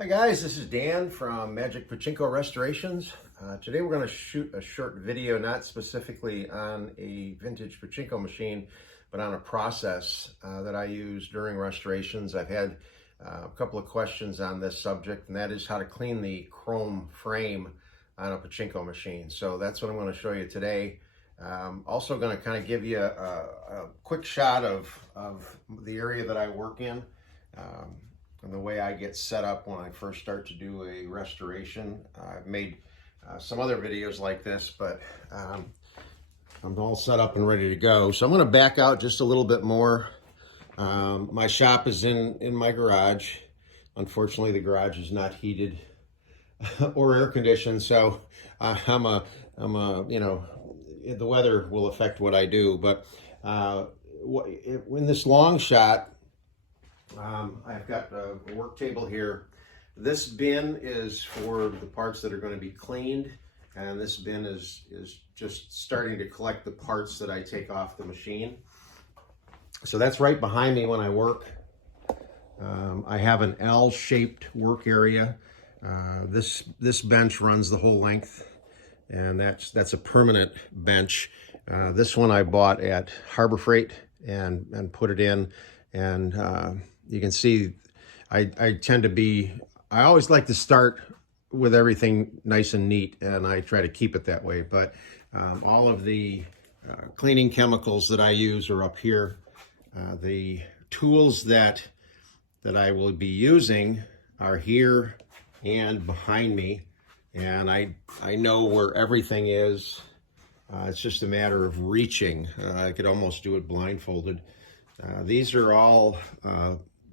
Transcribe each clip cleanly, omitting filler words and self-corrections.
Hi guys, this is Dan from Magic Pachinko Restorations. Today we're going to shoot a short video, not specifically on a vintage pachinko machine, but on a process that I use during restorations. I've had a couple of questions on this subject, and that is how to clean the chrome frame on a pachinko machine. So that's what I'm going to show you today. Also going to kind of give you a quick shot of the area that I work in. And the way I get set up when I first start to do a restoration. I've made some other videos like this, but I'm all set up and ready to go. So I'm going to back out just a little bit more. My shop is in my garage. Unfortunately, the garage is not heated or air conditioned, so the weather will affect what I do. But in this long shot, I've got a work table here. This bin is for the parts that are going to be cleaned, and this bin is just starting to collect the parts that I take off the machine. So that's right behind me when I work. I have an L-shaped work area. This bench runs the whole length, and that's a permanent bench. This one I bought at Harbor Freight and put it in, and you can see I always like to start with everything nice and neat, and I try to keep it that way. But all of the cleaning chemicals that I use are up here. The tools that I will be using are here and behind me, and I know where everything is. It's just a matter of reaching. I could almost do it blindfolded. These are all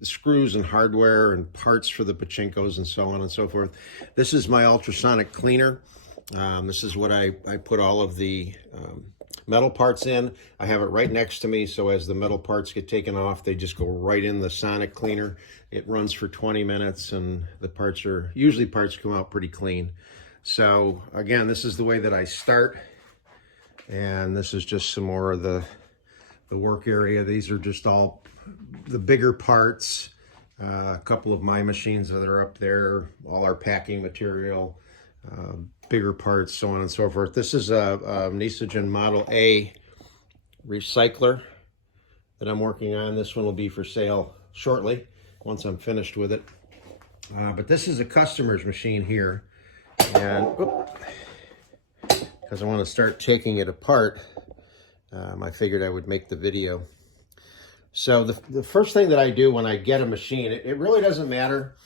screws and hardware and parts for the pachinkos and so on and so forth. This is my ultrasonic cleaner. This is what I put all of the metal parts in. I have it right next to me, so as the metal parts get taken off, they just go right in the sonic cleaner. It runs for 20 minutes, and the parts come out pretty clean. So again, this is the way that I start, and this is just some more of the work area. These are just all the bigger parts. A couple of my machines that are up there, all our packing material, bigger parts, so on and so forth. This is a Nisogen Model A recycler that I'm working on. This one will be for sale shortly once I'm finished with it. But this is a customer's machine here, and because I want to start taking it apart, I figured I would make the video. So the first thing that I do when I get a machine, it really doesn't matter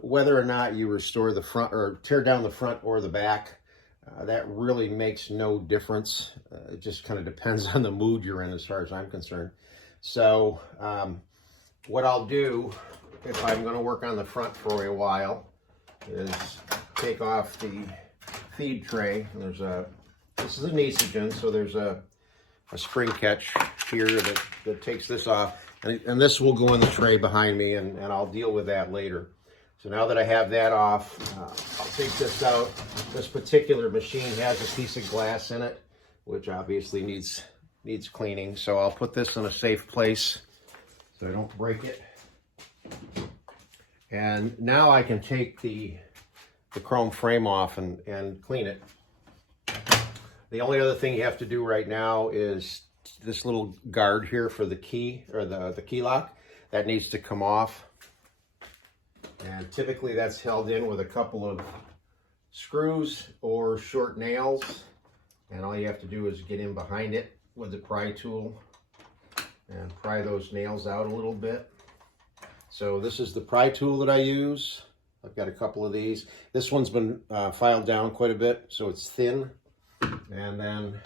whether or not you restore the front or tear down the front or the back. That really makes no difference. It just kind of depends on the mood you're in as far as I'm concerned. So what I'll do if I'm going to work on the front for a while is take off the feed tray. This is a Nisogen, so there's a spring catch here that takes this off, and this will go in the tray behind me, and I'll deal with that later. So now that I have that off, I'll take this out. This particular machine has a piece of glass in it, which obviously needs cleaning. So I'll put this in a safe place so I don't break it. And now I can take the chrome frame off and clean it. The only other thing you have to do right now is this little guard here for the key, or the key lock, that needs to come off. And typically that's held in with a couple of screws or short nails. And all you have to do is get in behind it with the pry tool and pry those nails out a little bit. So this is the pry tool that I use. I've got a couple of these. This one's been filed down quite a bit, so it's thin. And then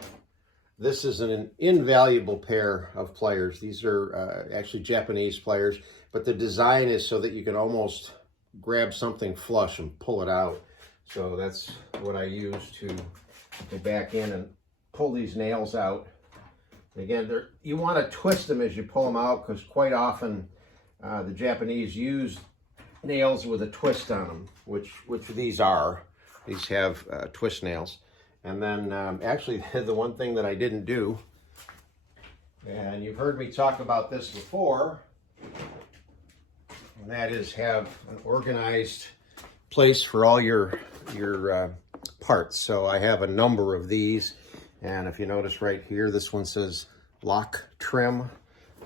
this is an invaluable pair of pliers. These are actually Japanese pliers, but the design is so that you can almost grab something flush and pull it out. So that's what I use to go back in and pull these nails out. And again, you want to twist them as you pull them out, because quite often the Japanese use nails with a twist on them, which these are. These have twist nails. And then actually the one thing that I didn't do, and you've heard me talk about this before, and that is have an organized place for all your parts. So I have a number of these, and if you notice right here, this one says lock trim.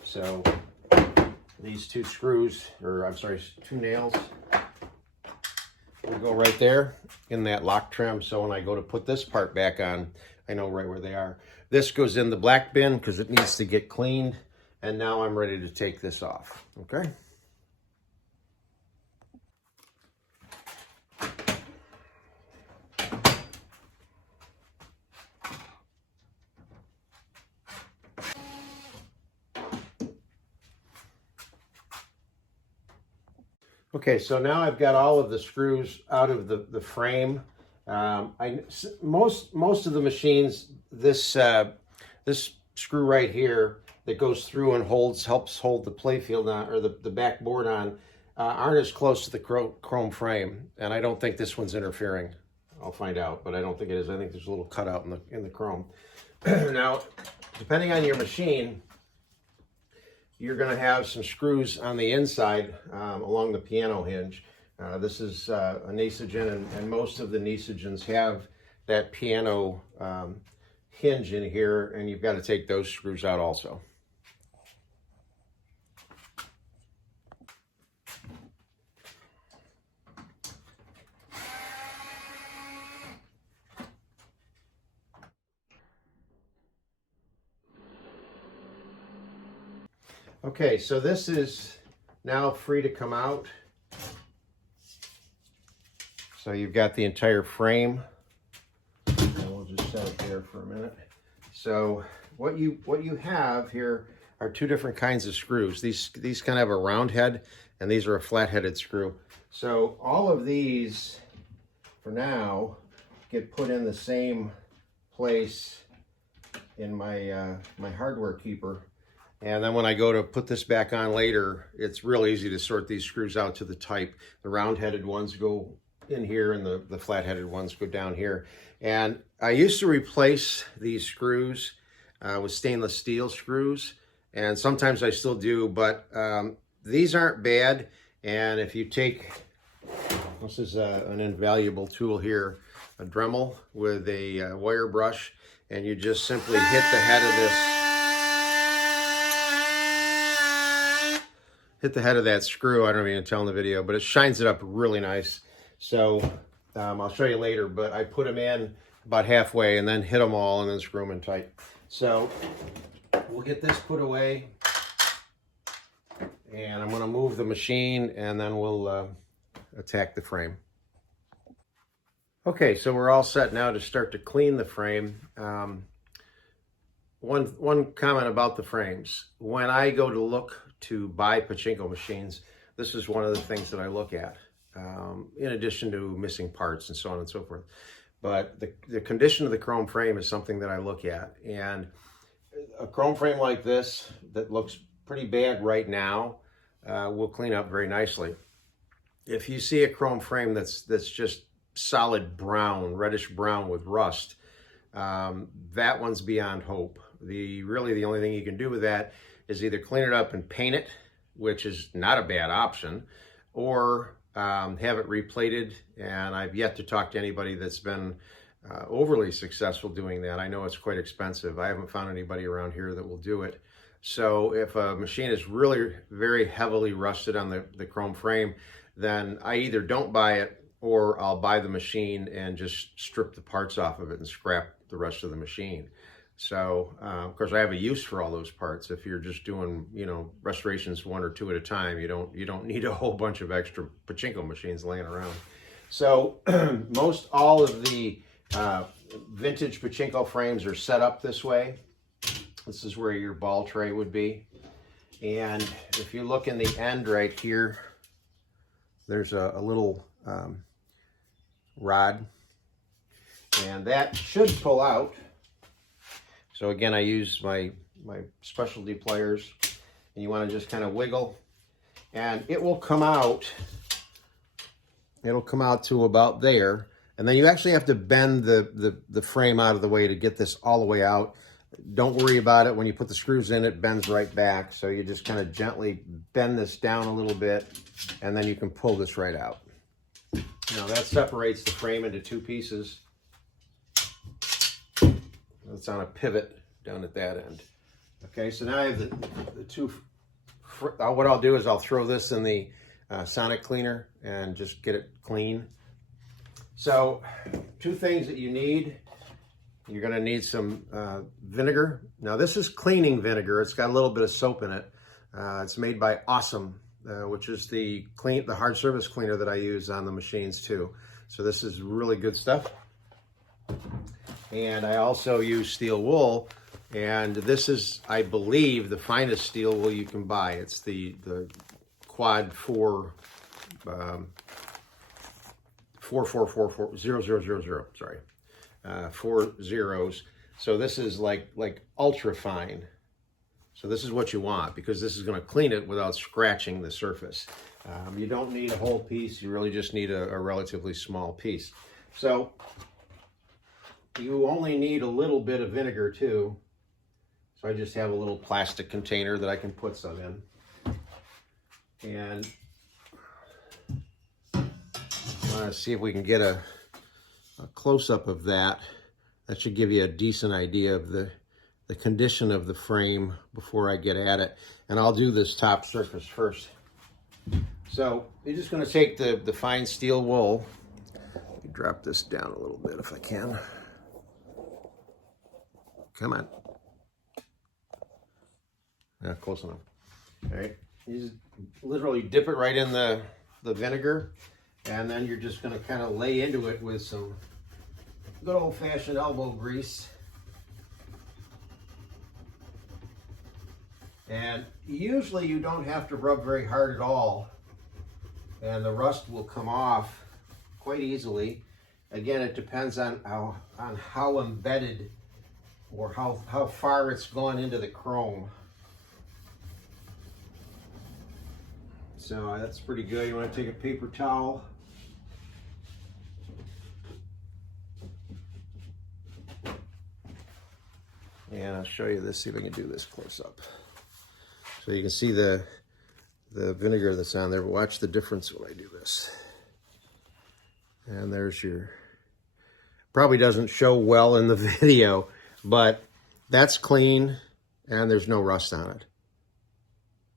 So these two screws, or I'm sorry, two nails, will go right there in that lock trim. So when I go to put this part back on, I know right where they are. This goes in the black bin because it needs to get cleaned. And now I'm ready to take this off, okay? Okay, so now I've got all of the screws out of the frame. Most of the machines, this screw right here that goes through and helps hold the playfield on, or the backboard on, aren't as close to the chrome frame, and I don't think this one's interfering. I'll find out, but I don't think it is. I think there's a little cutout in the chrome. Now, depending on your machine, you're going to have some screws on the inside along the piano hinge. This is a Nisogen, and most of the Nisogens have that piano hinge in here, and you've got to take those screws out also. Okay, so this is now free to come out. So you've got the entire frame. And we'll just set it there for a minute. So what you have here are two different kinds of screws. These kind of have a round head, and these are a flat-headed screw. So all of these, for now, get put in the same place in my my hardware keeper. And then when I go to put this back on later, it's real easy to sort these screws out to the type. The round-headed ones go in here, and the flat-headed ones go down here. And I used to replace these screws with stainless steel screws, and sometimes I still do, but these aren't bad. And if you take, this is an invaluable tool here, a Dremel with a wire brush, and you just simply hit the head of this, hit the head of that screw. I don't even tell in the video, but it shines it up really nice. So I'll show you later, but I put them in about halfway and then hit them all and then screw them in tight. So we'll get this put away, and I'm going to move the machine, and then we'll attack the frame. Okay, so we're all set now to start to clean the frame. One comment about the frames. When I go to look to buy pachinko machines, this is one of the things that I look at, in addition to missing parts and so on and so forth. But the condition of the chrome frame is something that I look at. And a chrome frame like this that looks pretty bad right now will clean up very nicely. If you see a chrome frame that's just solid brown, reddish brown with rust, that one's beyond hope. Really the only thing you can do with that is either clean it up and paint it, which is not a bad option, or have it replated. And I've yet to talk to anybody that's been overly successful doing that. I know it's quite expensive. I haven't found anybody around here that will do it. So if a machine is really very heavily rusted on the chrome frame, then I either don't buy it, or I'll buy the machine and just strip the parts off of it and scrap the rest of the machine. So, of course, I have a use for all those parts. If you're just doing, restorations one or two at a time, you don't need a whole bunch of extra pachinko machines laying around. So, most all of the vintage pachinko frames are set up this way. This is where your ball tray would be. And if you look in the end right here, there's a little rod, and that should pull out. So again, I use my specialty pliers, and you want to just kind of wiggle, and it will come out. It'll come out to about there, and then you actually have to bend the frame out of the way to get this all the way out. Don't worry about it. When you put the screws in, it bends right back. So you just kind of gently bend this down a little bit, and then you can pull this right out. Now that separates the frame into two pieces. It's on a pivot down at that end. Okay, so now I have the two. What I'll do is I'll throw this in the sonic cleaner and just get it clean. So, two things that you need. You're going to need some vinegar. Now this is cleaning vinegar. It's got a little bit of soap in it. It's made by Awesome, which is the hard surface cleaner that I use on the machines too. So this is really good stuff. And I also use steel wool, and this is, I believe, the finest steel wool you can buy. It's the quad 4444000. Sorry. 4 zeros. So this is like ultra fine. So this is what you want, because this is going to clean it without scratching the surface. You don't need a whole piece. You really just need a relatively small piece. So you only need a little bit of vinegar too. So I just have a little plastic container that I can put some in. And I want to see if we can get a close-up of that. That should give you a decent idea of the condition of the frame before I get at it. And I'll do this top surface first. So you're just going to take the fine steel wool. Drop this down a little bit if I can. Come on. Yeah, close enough. All right. You just literally dip it right in the vinegar, and then you're just going to kind of lay into it with some good old-fashioned elbow grease. And usually you don't have to rub very hard at all, and the rust will come off quite easily. Again, it depends on how embedded or how far it's gone into the chrome. So that's pretty good. You want to take a paper towel. And I'll show you this, see if I can do this close up. So you can see the vinegar that's on there, but watch the difference when I do this. And there's your, probably doesn't show well in the video, but that's clean and there's no rust on it.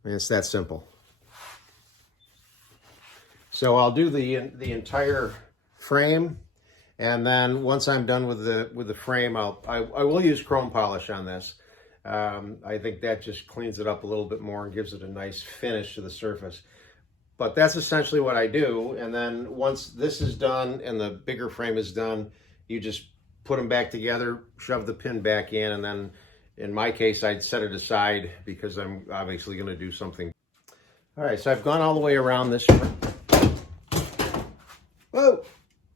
And it's that simple. So I'll do the entire frame, and then once I'm done with the frame, I will use chrome polish on this. I think that just cleans it up a little bit more and gives it a nice finish to the surface. But that's essentially what I do. And then once this is done and the bigger frame is done, you just put them back together, shove the pin back in, and then in my case, I'd set it aside because I'm obviously going to do something. All right, so I've gone all the way around this. Whoa,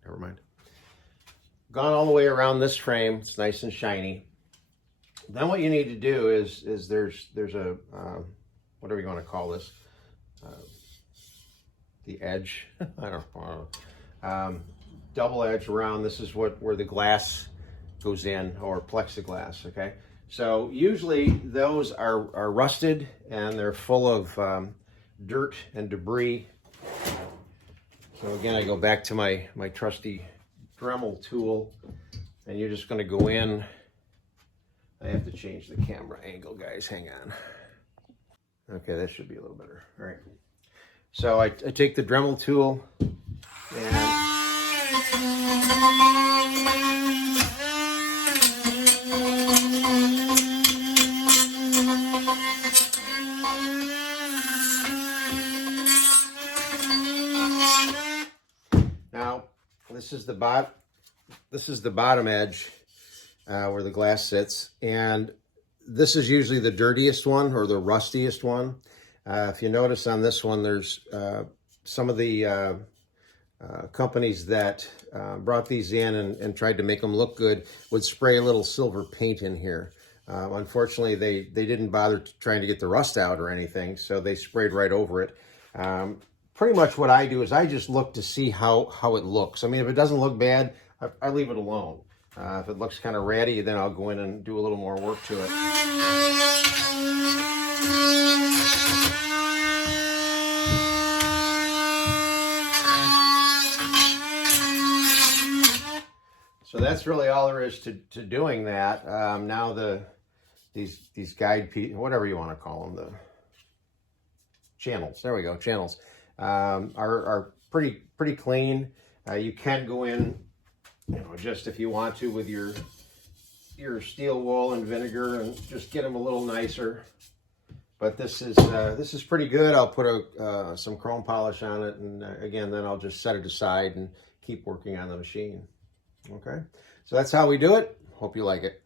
never mind. Gone all the way around this frame. It's nice and shiny. Then what you need to do is there's a, what are we going to call this? The edge, I don't know. Double edge around. This is where the glass goes in, or plexiglass, okay? So usually those are rusted and they're full of dirt and debris. So again, I go back to my trusty Dremel tool, and you're just going to go in. I have to change the camera angle, guys. Hang on. Okay, that should be a little better. All right. So I take the Dremel tool and now this is the bottom edge where the glass sits, and this is usually the dirtiest one or the rustiest one. If you notice on this one, there's some of the companies that brought these in and tried to make them look good would spray a little silver paint in here. Unfortunately, they didn't bother trying to get the rust out or anything, so they sprayed right over it. Pretty much what I do is I just look to see how it looks. I mean, if it doesn't look bad, I leave it alone. If it looks kind of ratty, then I'll go in and do a little more work to it. So that's really all there is to doing that. Now these guide pieces, whatever you want to call them, the channels. There we go, channels are pretty clean. You can go in, just if you want to with your steel wool and vinegar and just get them a little nicer. But this is pretty good. I'll put some chrome polish on it, and again, then I'll just set it aside and keep working on the machine. Okay, so that's how we do it. Hope you like it.